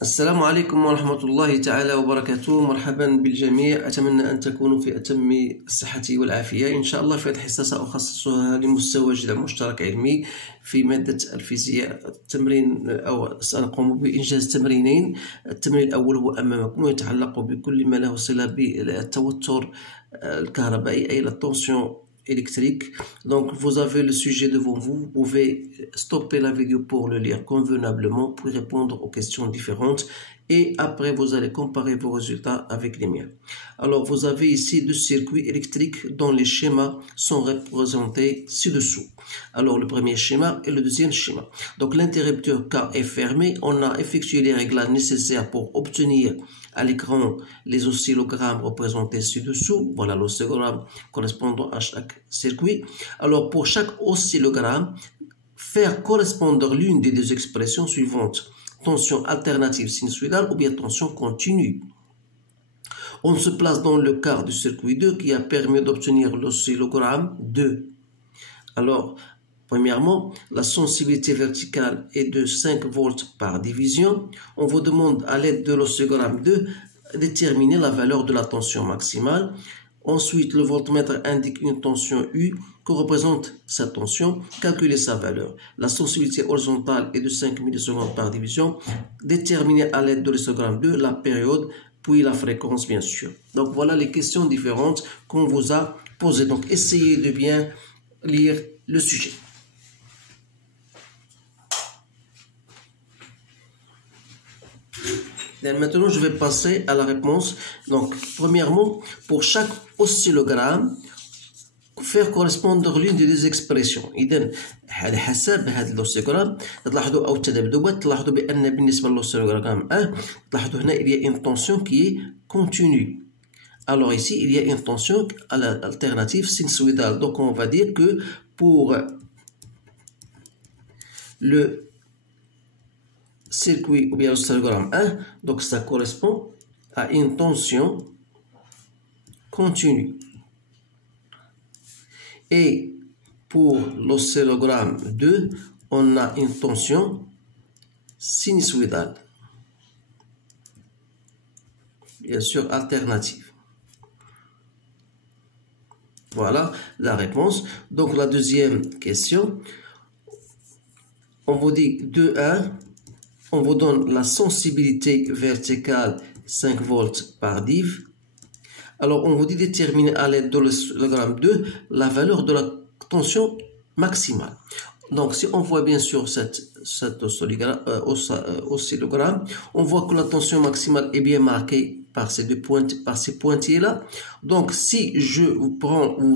السلام عليكم ورحمة الله تعالى وبركاته. مرحبا بالجميع، أتمنى أن تكونوا في أتم الصحة والعافية. إن شاء الله في هذه الحصة سأخصصها لمستوى جدع مشترك علمي في مادة الفيزياء. التمرين أو سنقوم بإنجاز تمرينين. التمرين الأول هو أمامكم ويتعلق بكل ما له صلة بالتوتر الكهربائي أي la tension électrique. Donc vous avez le sujet devant vous, vous pouvez stopper la vidéo pour le lire convenablement, pour répondre aux questions différentes et après vous allez comparer vos résultats avec les miens. Alors vous avez ici deux circuits électriques dont les schémas sont représentés ci-dessous. Alors le premier schéma et le deuxième schéma. Donc l'interrupteur K est fermé, on a effectué les réglages nécessaires pour obtenir à l'écran les oscillogrammes représentés ci-dessous. Voilà l'oscillogramme correspondant à chaque circuit. Alors pour chaque oscillogramme, faire correspondre l'une des deux expressions suivantes: tension alternative sinusoïdale ou bien tension continue. On se place dans le cas du circuit 2 qui a permis d'obtenir l'oscillogramme 2. Alors, premièrement, la sensibilité verticale est de 5 volts par division. On vous demande à l'aide de l'oscillogramme 2 de déterminer la valeur de la tension maximale. Ensuite, le voltmètre indique une tension U que représente sa tension. Calculez sa valeur. La sensibilité horizontale est de 5 millisecondes par division. Déterminez à l'aide de l'oscillogramme 2 la période, puis la fréquence, bien sûr. Donc, voilà les questions différentes qu'on vous a posées. Donc, essayez de bien lire le sujet. Et maintenant, je vais passer à la réponse. Donc, premièrement, pour chaque oscillogramme, faire correspondre l'une des deux expressions. إذن على حسب هذا الأوسيلوغرام تلاحظوا أو التذبذبات تلاحظوا بأن بالنسبة للأوسيلوغرام 1 تلاحظوا هنا il y a une tension qui est continue. Alors ici, il y a une tension à l'alternative sinusoïdale. Donc, on va dire que pour le circuit ou bien l'oscillogramme 1, donc ça correspond à une tension continue. Et pour l'oscillogramme 2, on a une tension sinusoïdale. Bien sûr, alternative. Voilà la réponse. Donc la deuxième question, on vous dit 2,1, on vous donne la sensibilité verticale 5 volts par div. Alors on vous dit déterminer à l'aide de l'oscillogramme 2 la valeur de la tension maximale. Donc si on voit bien sûr cet oscillogramme, on voit que la tension maximale est bien marquée par ces deux pointes, par ces pointillés là. Donc si vous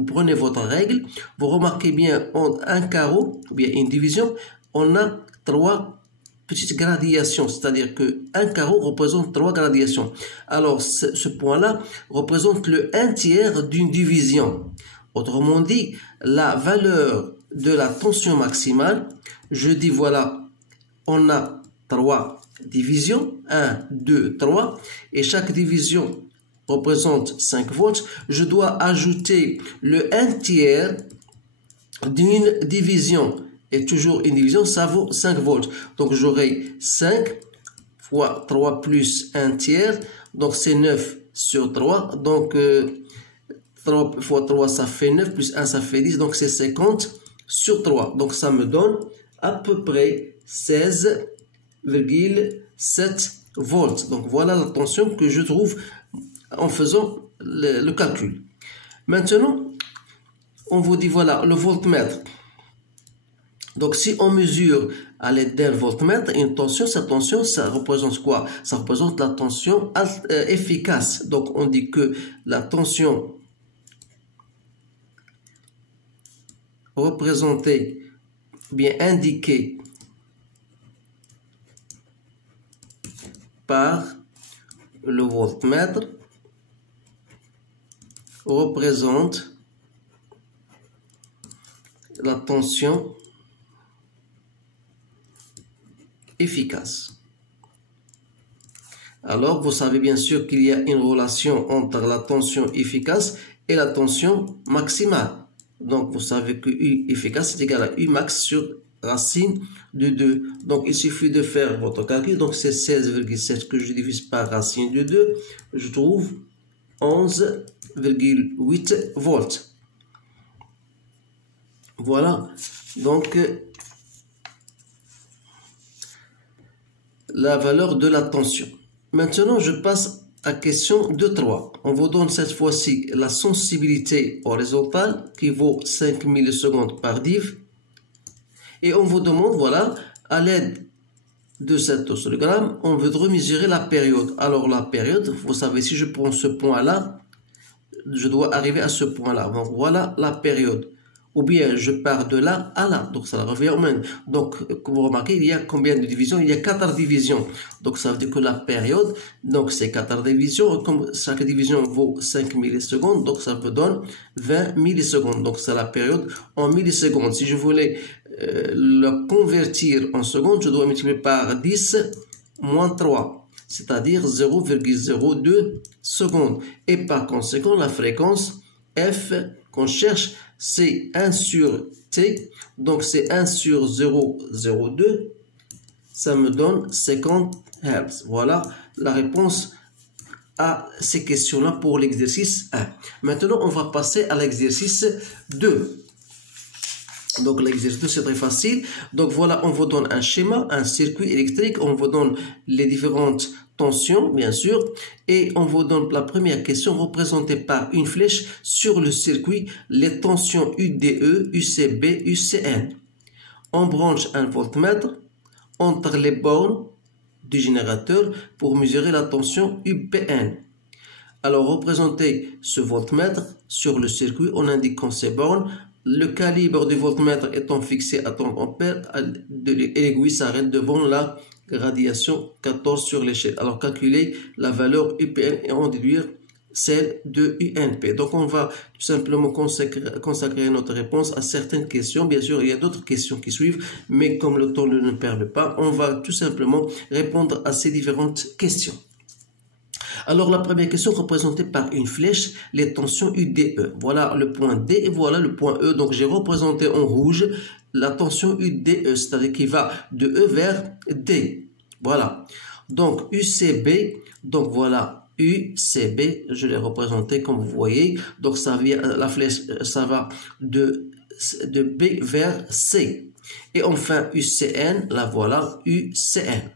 prenez votre règle, vous remarquez bien en un carreau ou bien une division, on a 3 petites gradations, c'est-à-dire que un carreau représente 3 gradations. Alors ce point-là représente le 1/3 d'une division. Autrement dit, la valeur de la tension maximale, je dis voilà, on a 3 divisions, 1, 2, 3, et chaque division représente 5 volts. Je dois ajouter le 1/3 d'une division. Et toujours une division, ça vaut 5 volts. Donc j'aurai 5 fois 3 plus 1/3, donc c'est 9 sur 3. Donc 3 fois 3 ça fait 9, plus 1 ça fait 10, donc c'est 50 sur 3. Donc ça me donne à peu près 16,7 volts. Donc voilà la tension que je trouve en faisant le calcul. Maintenant, on vous dit voilà le voltmètre. Donc, si on mesure à l'aide d'un voltmètre une tension, cette tension, ça représente quoi? Ça représente la tension efficace. Donc, on dit que la tension représentée, bien indiquée par le voltmètre représente la tension efficace. Alors, vous savez bien sûr qu'il y a une relation entre la tension efficace et la tension maximale. Donc, vous savez que U efficace est égal à U max sur racine de 2. Donc, il suffit de faire votre calcul. Donc, c'est 16,7 que je divise par racine de 2. Je trouve 11,8 volts. Voilà. Donc, la valeur de la tension. Maintenant, je passe à question 2.3. On vous donne cette fois-ci la sensibilité horizontale qui vaut 5 millisecondes par div. Et on vous demande, voilà, à l'aide de cet oscillogramme, on veut mesurer la période. Alors la période, vous savez, si je prends ce point-là, je dois arriver à ce point-là. Donc voilà la période. Ou bien je pars de là à là, donc ça revient au même. Donc, comme vous remarquez, il y a combien de divisions? Il y a 4 divisions. Donc ça veut dire que la période, donc c'est 4 divisions, comme chaque division vaut 5 millisecondes, donc ça me donne 20 millisecondes. Donc c'est la période en millisecondes. Si je voulais le convertir en secondes, je dois multiplier par 10 moins 3, c'est-à-dire 0,02 secondes. Et par conséquent, la fréquence F qu'on cherche, c'est 1 sur T, donc c'est 1 sur 0,02, ça me donne 50 Hz. Voilà la réponse à ces questions-là pour l'exercice 1. Maintenant, on va passer à l'exercice 2. Donc l'exercice 2, c'est très facile. Donc voilà, on vous donne un schéma, un circuit électrique, on vous donne les différentes tensions, bien sûr, et on vous donne la première question représentée par une flèche sur le circuit, les tensions UDE, UCB, UCN. On branche un voltmètre entre les bornes du générateur pour mesurer la tension UPN. Alors, représenter ce voltmètre sur le circuit en indiquant ces bornes. Le calibre du voltmètre étant fixé à 30 ampères, l'aiguille s'arrête devant la radiation 14 sur l'échelle. Alors, calculer la valeur UPN et en déduire celle de UNP. Donc, on va tout simplement consacrer notre réponse à certaines questions. Bien sûr, il y a d'autres questions qui suivent, mais comme le temps ne nous permet pas, on va tout simplement répondre à ces différentes questions. Alors, la première question représentée par une flèche, les tensions UDE. Voilà le point D et voilà le point E. Donc, j'ai représenté en rouge la tension UDE, c'est-à-dire qui va de E vers D. Voilà. Donc, UCB, donc voilà UCB, je l'ai représenté comme vous voyez. Donc, ça vient, la flèche, ça va de B vers C. Et enfin, UCN, la voilà, UCN.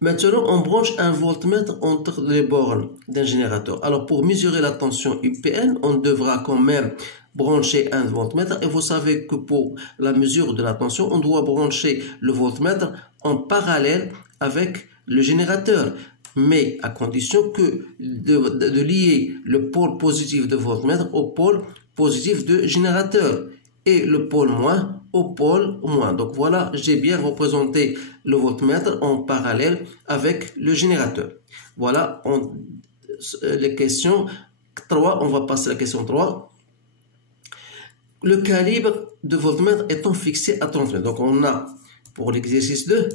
Maintenant, on branche un voltmètre entre les bornes d'un générateur. Alors, pour mesurer la tension UPN, on devra quand même brancher un voltmètre. Et vous savez que pour la mesure de la tension, on doit brancher le voltmètre en parallèle avec le générateur. Mais à condition que de lier le pôle positif de voltmètre au pôle positif de générateur. Et le pôle moins au pôle moins. Donc voilà, j'ai bien représenté le voltmètre en parallèle avec le générateur. Voilà les questions 3. On va passer à la question 3. Le calibre de voltmètre étant fixé à 30 mètres. Donc on a pour l'exercice 2,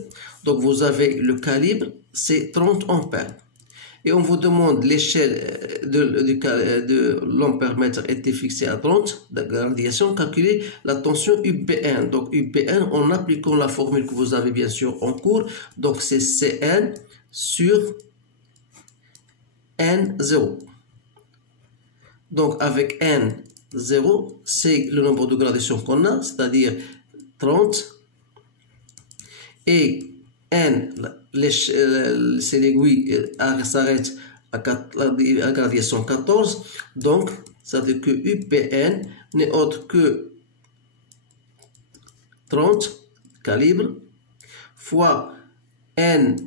donc vous avez le calibre, c'est 30 ampères. Et on vous demande l'échelle de l'ampère-mètre était fixée à 30, de radiation, calculer la tension UPN. Donc UPN en appliquant la formule que vous avez bien sûr en cours, donc c'est CN sur N0. Donc avec N0, c'est le nombre de gradations qu'on a, c'est-à-dire 30, et N, c'est l'aiguille s'arrête à la gradation 14, donc ça veut dire que UPN n'est autre que 30 calibre fois N,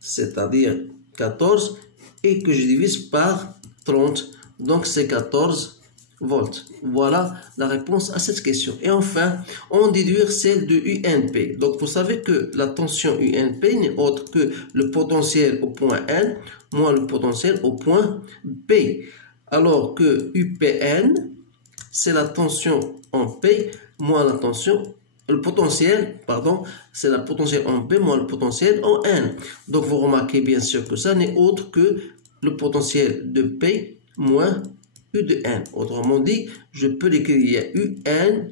c'est-à-dire 14, et que je divise par 30, donc c'est 14 volts. Voilà la réponse à cette question. Et enfin, on déduire celle de UNP. Donc, vous savez que la tension UNP n'est autre que le potentiel au point N moins le potentiel au point P. Alors que UPN, c'est la tension en P moins la tension, le potentiel, pardon, c'est la potentiel en P moins le potentiel en N. Donc, vous remarquez bien sûr que ça n'est autre que le potentiel de P moins U de N. Autrement dit, je peux l'écrire, il y a UN,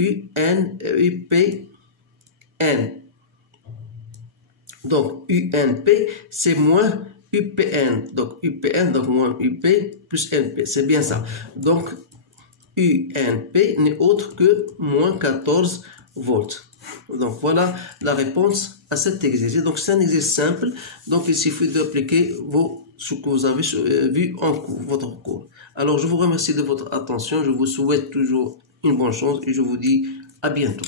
UPN. Donc, UNP, c'est moins UPN. Donc, UPN, donc moins UP plus NP. C'est bien ça. Donc, UNP n'est autre que moins 14 volts. Donc, voilà la réponse à cet exercice. Donc, c'est un exercice simple. Donc, il suffit d'appliquer ce que vous avez vu en cours, votre cours. Alors, je vous remercie de votre attention. Je vous souhaite toujours une bonne chance et je vous dis à bientôt.